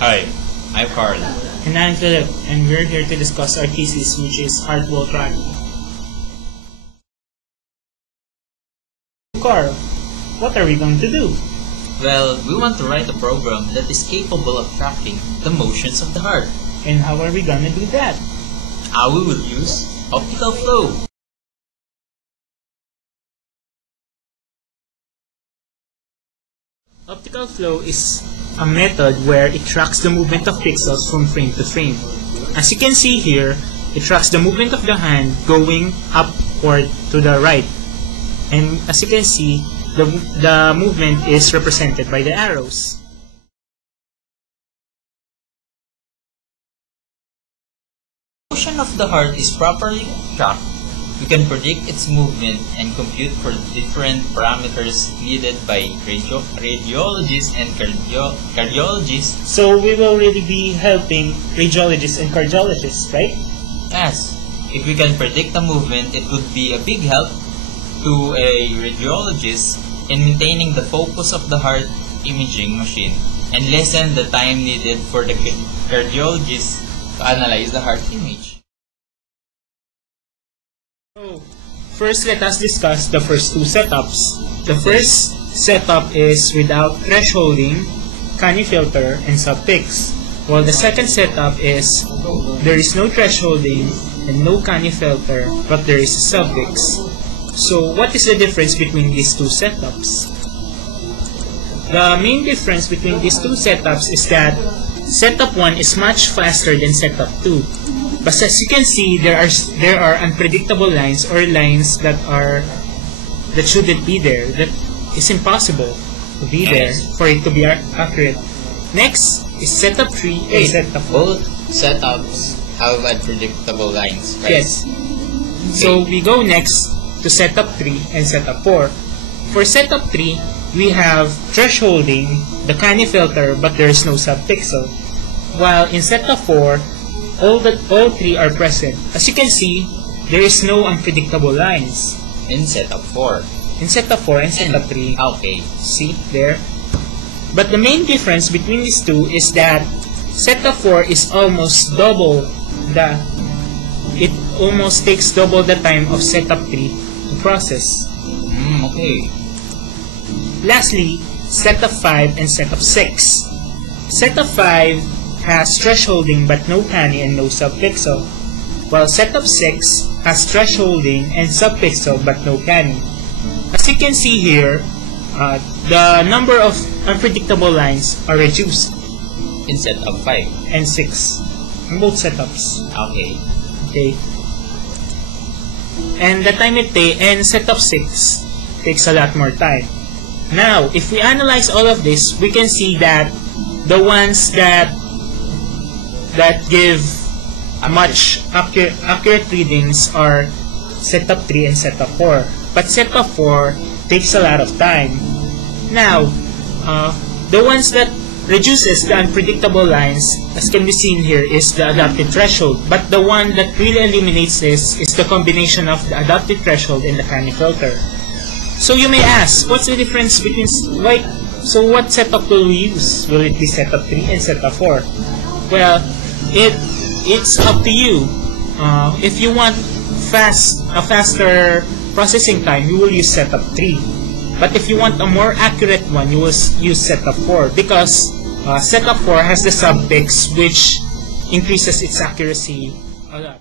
Hi, I'm Carl. And I'm Philip, and we're here to discuss our thesis, which is heart wall tracking. Carl, what are we going to do? Well, we want to write a program that is capable of tracking the motions of the heart. And how are we going to do that? We will use optical flow. Optical flow is a method where it tracks the movement of pixels from frame to frame. As you can see here, it tracks the movement of the hand going upward to the right. And as you can see, the movement is represented by the arrows. Motion of the heart is properly tracked. We can predict its movement and compute for different parameters needed by radiologists and cardiologists. So we will really be helping radiologists and cardiologists, right? Yes, if we can predict the movement, it would be a big help to a radiologist in maintaining the focus of the heart imaging machine and lessen the time needed for the cardiologist to analyze the heart image. So, first let us discuss the first two setups. The first setup is without thresholding, Canny filter, and sub-pix. While the second setup is there is no thresholding and no Canny filter, but there is a sub-pix. So what is the difference between these two setups? The main difference between these two setups is that setup 1 is much faster than setup 2. But as you can see, there are unpredictable lines or lines that shouldn't be there. That is impossible to be there for it to be accurate. Next is setup 3 and setup 4. Both setups have unpredictable lines, right? Yes. So we go next to setup 3 and setup 4. For setup 3, we have thresholding, the Canny filter, but there is no sub-pixel. While in setup 4, all three are present. As you can see, there is no unpredictable lines. In setup 4. In setup 4 and setup 3. Okay. See, there. But the main difference between these two is that setup 4 is almost double it almost takes double the time of setup 3 to process. Okay. Lastly, setup 5 and setup 6. Setup 5 has thresholding but no Canny and no sub-pixel, while setup 6 has thresholding and sub-pixel but no Canny. As you can see here, the number of unpredictable lines are reduced In setup 5 and 6 in both setups. Okay. And the time it takes, and setup 6 takes a lot more time. Now, if we analyze all of this, we can see that the ones that give much accurate readings are setup 3 and setup 4. But setup 4 takes a lot of time. Now, the ones that reduces the unpredictable lines, as can be seen here, is the adaptive threshold. But the one that really eliminates this is the combination of the adaptive threshold and the Canny filter. So you may ask, what's the difference between so what setup will we use? Will it be setup 3 and setup 4? Well, it's up to you. If you want a faster processing time, you will use setup 3. But if you want a more accurate one, you will use setup 4 because setup 4 has the sub-pix, which increases its accuracy a lot.